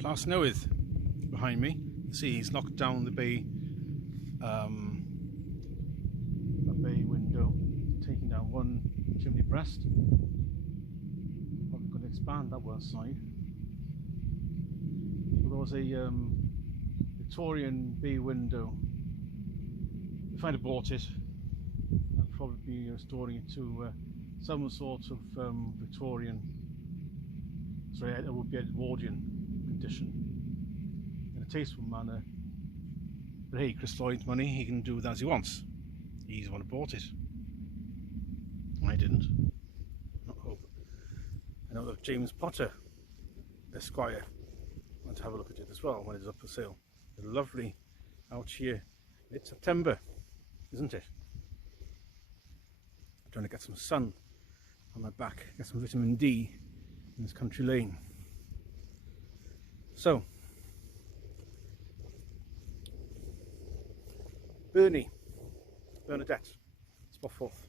Plas Newydd behind me. You see he's knocked down the bay window, taking down one chimney breast. Probably going to expand that one side. There was a Victorian bay window. If I'd have bought it, I'd probably be restoring it to some sort of Victorian, sorry, it would be Edwardian condition in a tasteful manner. But hey, Chris Lloyd's money, he can do with that as he wants. He's the one who bought it. I didn't. Not hope. I know that James Potter, Esquire, went to have a look at it as well when it's up for sale. It's lovely out here. It's September, isn't it? I'm trying to get some sun on my back, get some vitamin D in this country lane. So, Bernadette, Spofforth.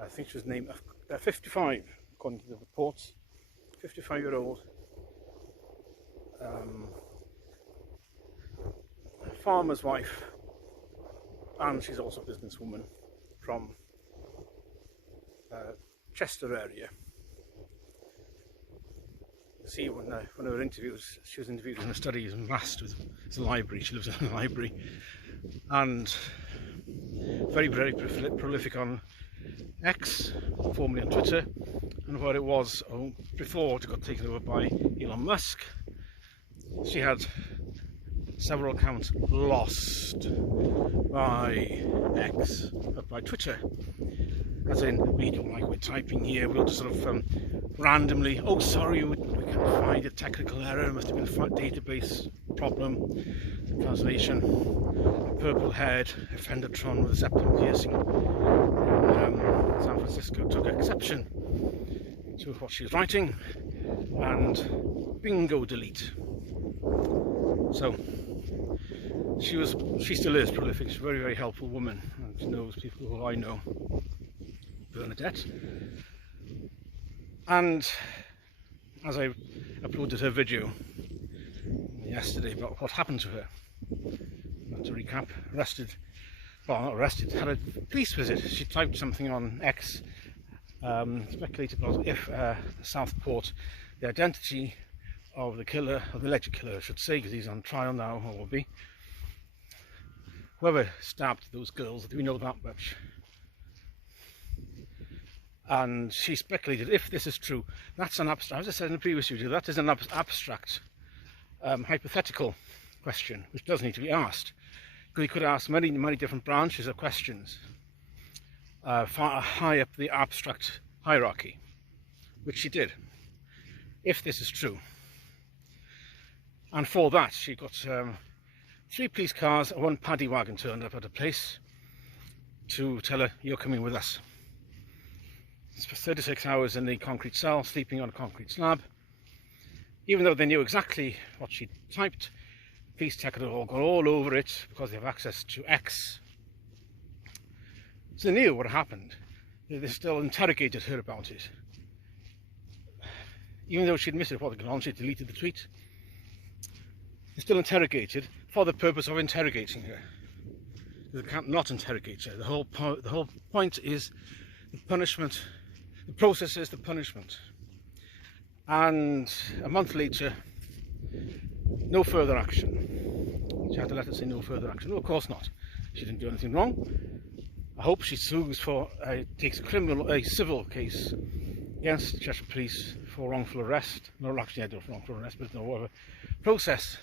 I think she was named 55, according to the reports. 55-year-old farmer's wife, and she's also a businesswoman from Chester area. You see, when her interviews, she was interviewed in a study as vast with a library. She lives in a library, and very, very prolific on X, formerly on Twitter, and what it was before it got taken over by Elon Musk. She had several accounts lost by X, by Twitter, as in, we don't like what we're typing here, we'll just sort of randomly, oh sorry, we can't find a technical error, it must have been a database problem, translation, a purple haired offendertron with a septum piercing in San Francisco took exception to what she was writing, and bingo, delete. So she still is prolific. She's a very, very helpful woman, and she knows people who I know. Bernadette. And as I uploaded her video yesterday about what happened to her, to recap, not arrested, had a police visit. She typed something on X, speculated about if Southport, the identity of the killer, of the alleged killer I should say, because he's on trial now, or will be, whoever stabbed those girls, we know that much. And she speculated, if this is true, that's an abstract, as I said in the previous video, that is an abstract, hypothetical question, which does need to be asked. Because he could ask many, many different branches of questions, far high up the abstract hierarchy, which she did, if this is true. And for that, she got 3 police cars and 1 paddy wagon turned up at a place to tell her, you're coming with us. For 36 hours in the concrete cell, sleeping on a concrete slab. Even though they knew exactly what she typed, police tech had all gone all over it because they have access to X. So they knew what happened. They still interrogated her about it. Even though she admitted what had gone on, she deleted the tweet. They still interrogated for the purpose of interrogating her. They can't not interrogate her. The whole point is the punishment. The process is the punishment. And a month later, no further action. She had to let us say no further action. No, of course not. She didn't do anything wrong. I hope she sues for, takes a civil case against Cheshire Police for wrongful arrest. No, actually, I don't wrongful arrest, but no, whatever process.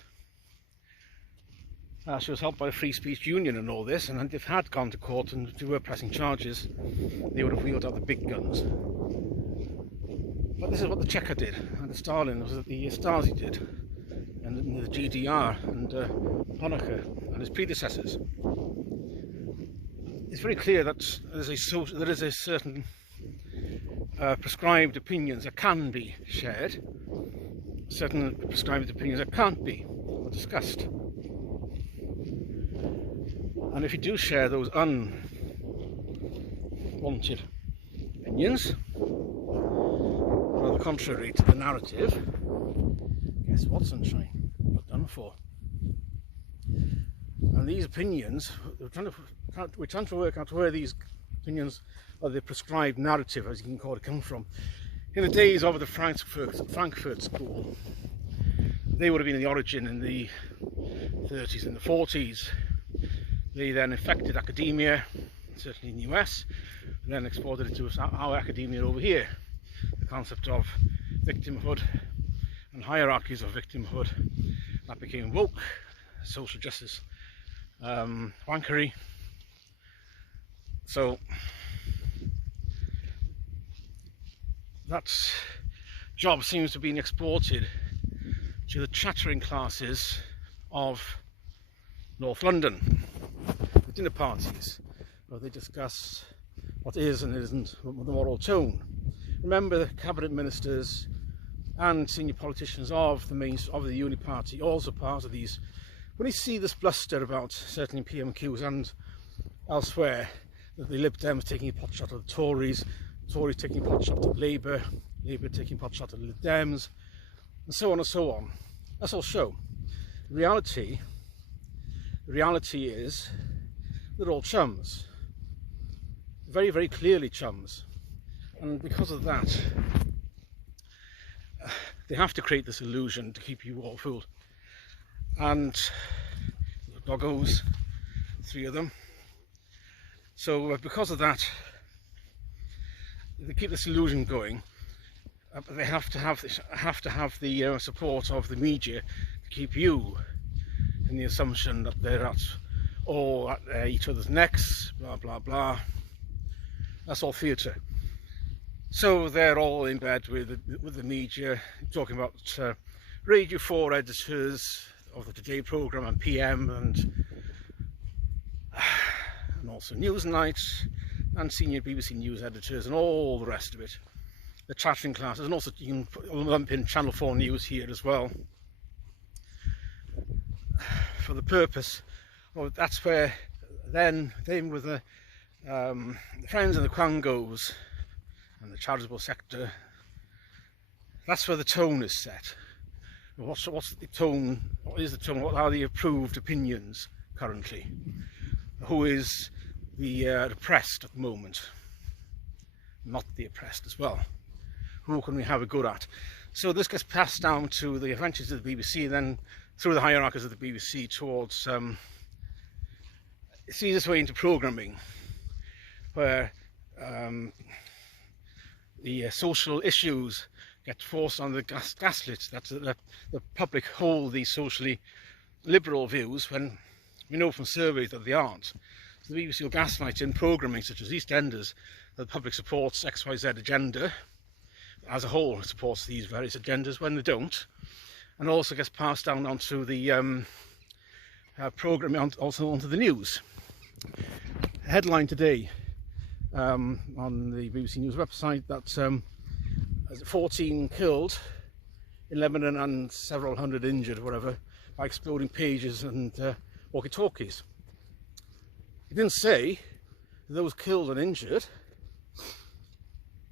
She was helped by the Free Speech Union and all this, and if they had gone to court and they were pressing charges, they would have wheeled out the big guns. But this is what the Checker did, and the Stalin, was the Stasi did, and the GDR, and Honecker, and his predecessors. It's very clear that there is a certain prescribed opinions that can be shared, certain prescribed opinions that can't be, or discussed. And if you do share those unwanted opinions, rather all contrary to the narrative. Guess what, sunshine? Not done for. And these opinions, we're trying to work out where these opinions, or the prescribed narrative, as you can call it, come from. In the days of the Frankfurt school, they would have been the origin in the 30s and the 40s. They then affected academia, certainly in the US, and then exported it to our academia over here. The concept of victimhood and hierarchies of victimhood, that became woke, social justice, wankery. So that job seems to have been exported to the chattering classes of North London, the dinner parties, where they discuss what is and isn't the moral tone. Remember, the cabinet ministers and senior politicians of the Uniparty, also part of these. When you see this bluster about certainly PMQs and elsewhere, that the Lib Dems taking a pot shot at the Tories, Tories taking a pot shot at Labour, Labour taking a pot shot at the Lib Dems, and so on and so on. That's all show. The reality is they're all chums. Very, very clearly chums. And because of that, they have to create this illusion to keep you all fooled. And doggos, 3 of them. So because of that, they keep this illusion going. They have to have the support of the media to keep you in the assumption that they're at each other's necks, blah blah blah. That's all theatre. So they're all in bed with the media, talking about Radio 4 editors of the Today programme and PM, and also Newsnight and senior BBC News editors and all the rest of it. The chattering classes, and also you can lump in Channel 4 News here as well, for the purpose of, that's where then with the friends and the quangos and the charitable sector, that's where the tone is set. What's the tone? What is the tone? What are the approved opinions currently? Who is the oppressed at the moment? Not the oppressed as well. Who can we have a go at? So this gets passed down to the adventures of the BBC, then through the hierarchies of the BBC towards it's this way into programming, where the social issues get forced on the gaslit. That's the public hold these socially liberal views when we know from surveys that they aren't. So the BBC will gaslight in programming such as EastEnders that the public supports XYZ agenda. As a whole, it supports these various agendas when they don't, and also gets passed down onto the programming, also onto the news. A headline today on the BBC News website that 14 killed in Lebanon and several hundred injured, whatever, by exploding pages and walkie-talkies. It didn't say those killed and injured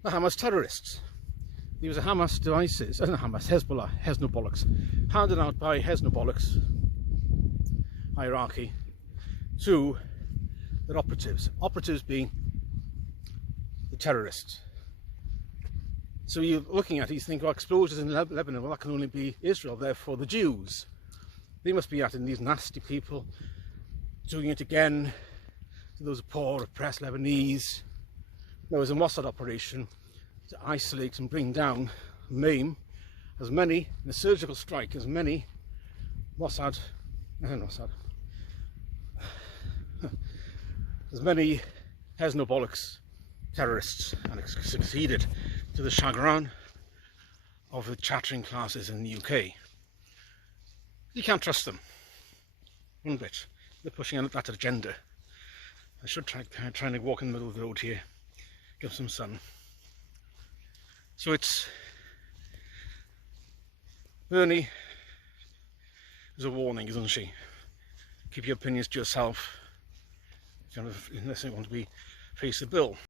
are Hamas terrorists. These are Hamas devices, Hezbollah, Heznobollocks, handed out by Heznobollocks hierarchy to their operatives being the terrorists. So you're looking at it, you think, well, explosions in Lebanon, well, that can only be Israel, therefore the Jews. They must be at these nasty people, doing it again to those poor, oppressed Lebanese. There was a Mossad operation to isolate and bring down, maim, as many, in a surgical strike, as many as many Heznobollocks terrorists, and it succeeded to the chagrin of the chattering classes in the UK. You can't trust them one bit. They're pushing on that agenda. I should try to walk in the middle of the road here, get some sun. So it's Bernie is a warning, isn't she? Keep your opinions to yourself, unless you want to face the bill.